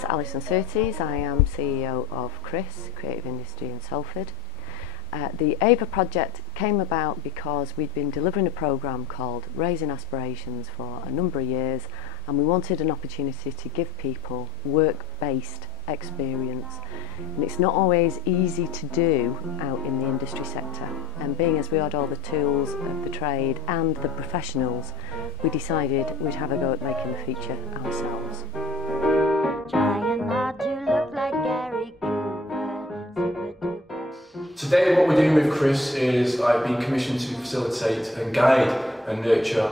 name's Alison Surtees. I am CEO of Chris, Creative Industry in Salford. The AVA project came about because we'd been delivering a programme called Raising Aspirations for a number of years, and we wanted an opportunity to give people work-based experience. And it's not always easy to do out in the industry sector, and being as we had all the tools of the trade and the professionals, we decided we'd have a go at making the feature ourselves. Today what we're doing with Chris is I've been commissioned to facilitate and guide and nurture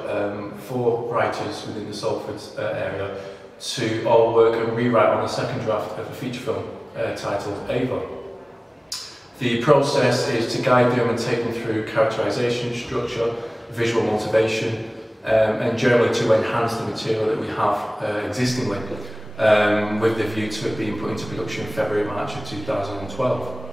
4 writers within the Salford area to all work and rewrite on the second draft of a feature film titled Ava. The process is to guide them and take them through characterisation, structure, visual motivation, and generally to enhance the material that we have existingly, with the view to it being put into production in February-March of 2012.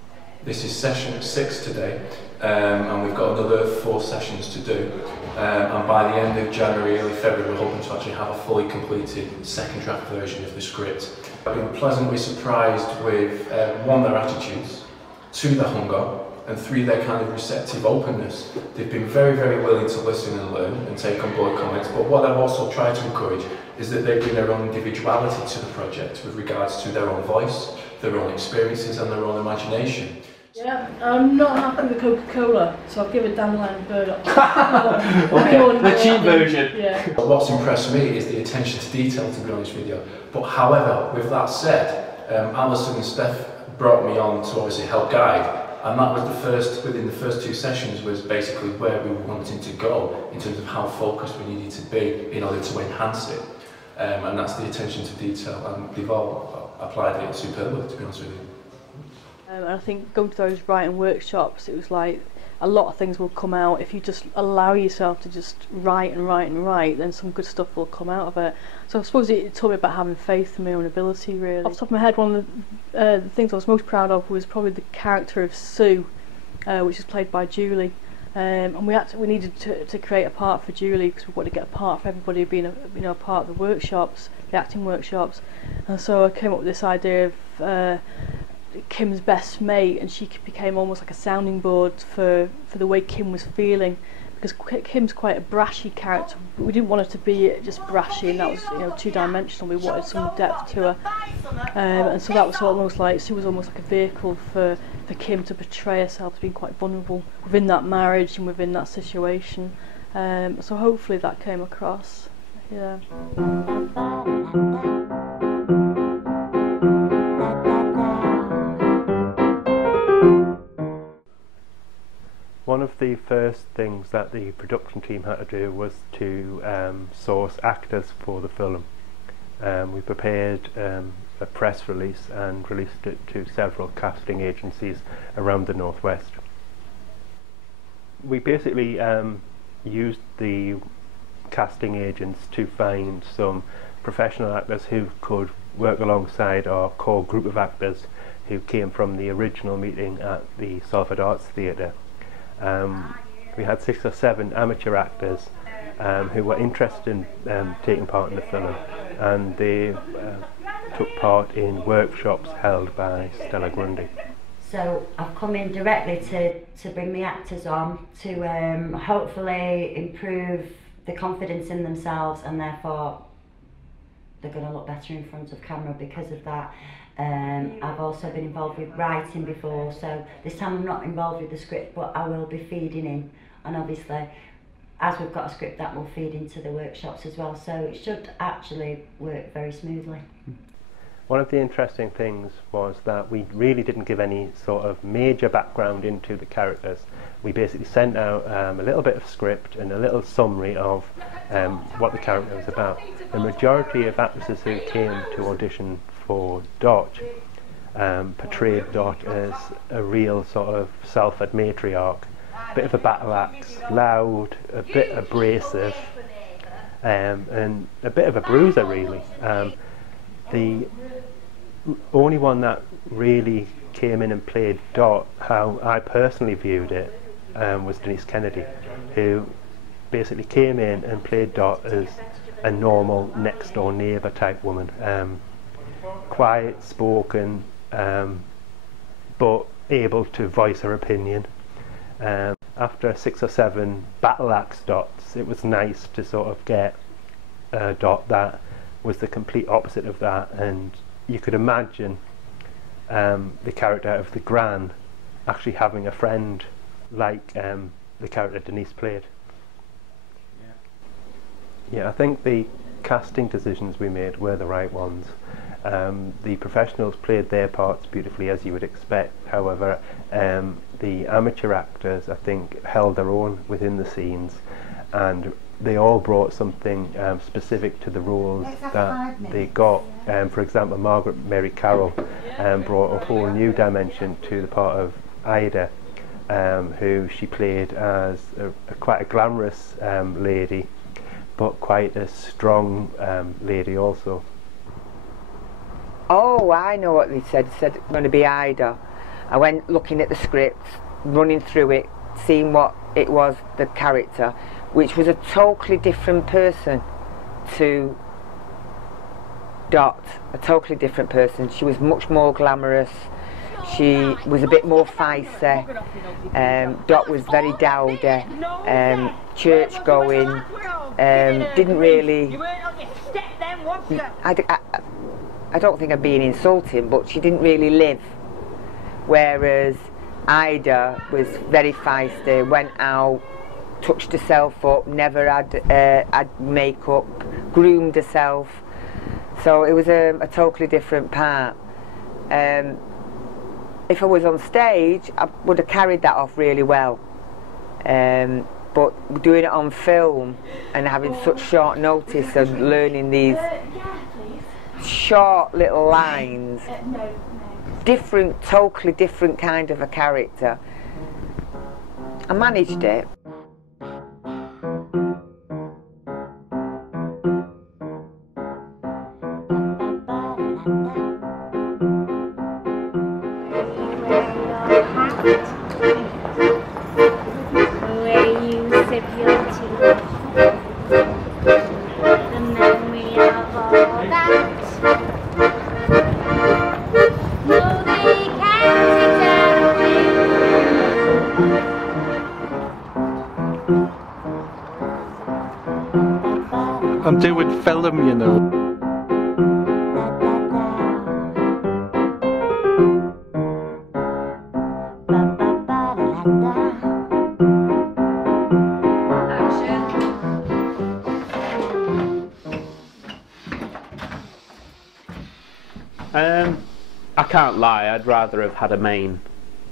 This is session 6 today, and we've got another 4 sessions to do, and by the end of January, early February, we're hoping to actually have a fully completed second draft version of the script. I've been pleasantly surprised with 1, their attitudes, 2, their hunger, and 3, their kind of receptive openness. They've been very, very willing to listen and learn and take on board comments, but what I've also tried to encourage is that they bring their own individuality to the project with regards to their own voice, their own experiences and their own imagination. Yeah, I'm not happy with Coca-Cola, so I've given Dandelion and Burdock. Okay, the cheap version. Yeah. What's impressed me is the attention to detail, to be honest with you. But however, with that said, Alison and Steph brought me on to obviously help guide, and that was the first, within the first 2 sessions, was basically where we were wanting to go in terms of how focused we needed to be in order to enhance it. And that's the attention to detail, and they've all applied it superbly, to be honest with you. And I think going to those writing workshops, it was like a lot of things will come out if you just allow yourself to just write and write and write, then some good stuff will come out of it. So I suppose it taught me about having faith in my own ability, really. Off the top of my head, one of the things I was most proud of was probably the character of Sue, which is played by Julie. And we needed to create a part for Julie because we wanted to get a part for everybody being a part of the workshops, the acting workshops. And so I came up with this idea of Kim's best mate, and she became almost like a sounding board for the way Kim was feeling, because Kim's quite a brashy character. We didn't want her to be just brashy, and that was 2-dimensional. We wanted some depth to her, and so that was almost like she was almost like a vehicle for Kim to portray herself as being quite vulnerable within that marriage and within that situation. So hopefully that came across. Yeah. One of the first things that the production team had to do was to source actors for the film. We prepared a press release and released it to several casting agencies around the Northwest. We basically used the casting agents to find some professional actors who could work alongside our core group of actors who came from the original meeting at the Salford Arts Theatre. We had 6 or 7 amateur actors who were interested in taking part in the film, and they took part in workshops held by Stella Grundy. So I've come in directly to bring the actors on to hopefully improve the confidence in themselves, and therefore they're going to look better in front of camera because of that. I've also been involved with writing before, so this time I'm not involved with the script, but I will be feeding in, and obviously as we've got a script that will feed into the workshops as well, so it should actually work very smoothly. One of the interesting things was that we really didn't give any sort of major background into the characters. We basically sent out a little bit of script and a little summary of what the character was about. The majority of actresses who came to audition for Dot portrayed Dot as a real sort of Salford matriarch, a bit of a battle axe, loud, a bit abrasive, and a bit of a bruiser really. The only one that really came in and played Dot, how I personally viewed it, was Denise Kennedy, who basically came in and played Dot as a normal next door neighbour type woman. quiet spoken, but able to voice her opinion. After 6 or 7 battle axe dots, it was nice to sort of get a dot that was the complete opposite of that, and you could imagine the character of the Gran actually having a friend like the character Denise played. Yeah, I think the casting decisions we made were the right ones. The professionals played their parts beautifully, as you would expect. However, the amateur actors, I think, held their own within the scenes, and they all brought something specific to the roles that they got. For example, Margaret Mary Carroll brought a whole new dimension to the part of Ida, who she played as quite a glamorous lady, but quite a strong lady also. Oh, I know what they said. They said it's going to be Ida. I went looking at the script, running through it, seeing what it was, the character, which was a totally different person to Dot. A totally different person. She was much more glamorous. She was a bit more feisty. Dot was very dowdy, church going, didn't really... I don't think I'm being insulting, but she didn't really live. Whereas Ida was very feisty, went out, touched herself up, never had makeup, groomed herself. So it was a totally different part. If I was on stage, I would have carried that off really well. But doing it on film and having such short notice and learning these short little lines, different, totally different kind of a character. I managed it. Where you sip your tea, the memory of all that. No, they can't take that away. I'm doing film, you know. I can't lie, I'd rather have had a main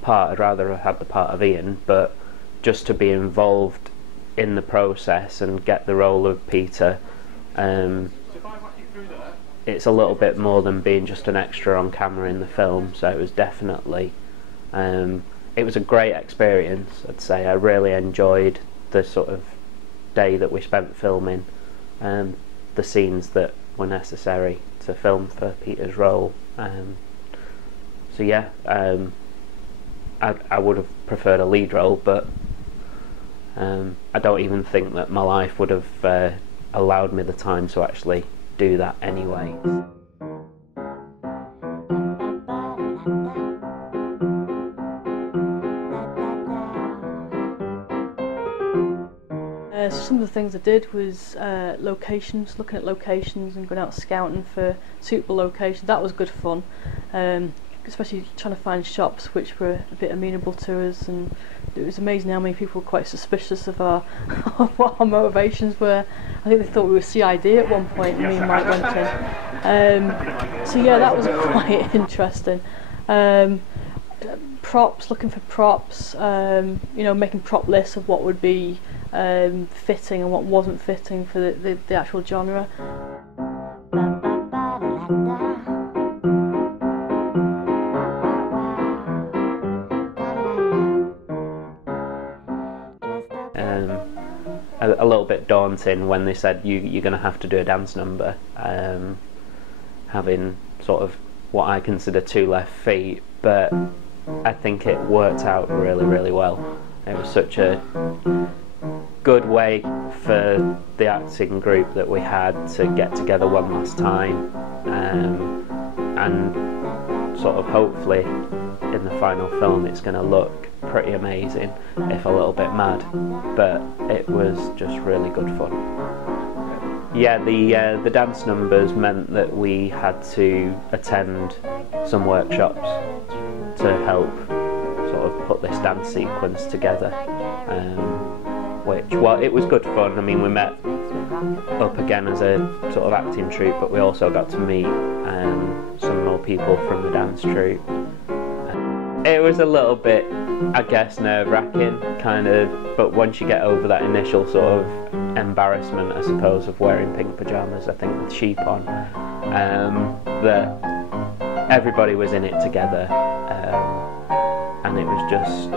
part, I'd rather have had the part of Ian, but just to be involved in the process and get the role of Peter, it's a little bit more than being just an extra on camera in the film, so it was definitely, it was a great experience, I'd say. I really enjoyed the sort of day that we spent filming, the scenes that were necessary to film for Peter's role. So yeah, I would have preferred a lead role, but I don't even think that my life would have allowed me the time to actually do that anyway. Some of the things I did was locations, looking at locations and going out scouting for suitable locations. That was good fun, especially trying to find shops which were a bit amenable to us, and it was amazing how many people were quite suspicious of what our motivations were. I think they thought we were CID at one point, me and Mike went in. So yeah, that was quite interesting. Props, looking for props, you know, making prop lists of what would be fitting and what wasn't fitting for the actual genre. A little bit daunting when they said you're going to have to do a dance number, having sort of what I consider 2 left feet, but I think it worked out really, really well. It was such a good way for the acting group that we had to get together one last time, and sort of hopefully in the final film it's going to look pretty amazing, if a little bit mad, but it was just really good fun. Yeah, the dance numbers meant that we had to attend some workshops to help sort of put this dance sequence together, which, well, it was good fun. I mean, we met up again as a sort of acting troupe, but we also got to meet some more people from the dance troupe. It was a little bit, I guess, nerve-wracking, kind of, but once you get over that initial sort of embarrassment, I suppose, of wearing pink pyjamas, I think, with sheep on, that everybody was in it together, and it was just,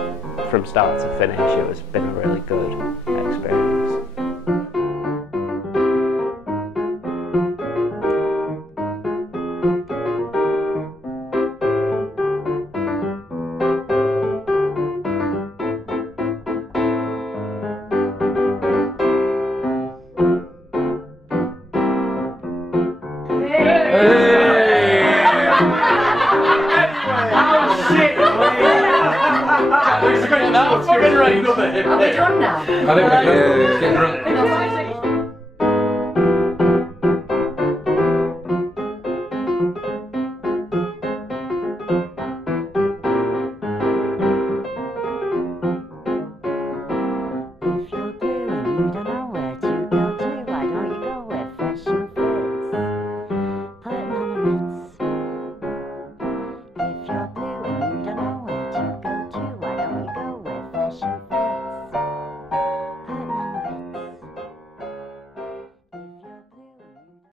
from start to finish, it's been a really good experience. Are we done now? I think we're getting drunk.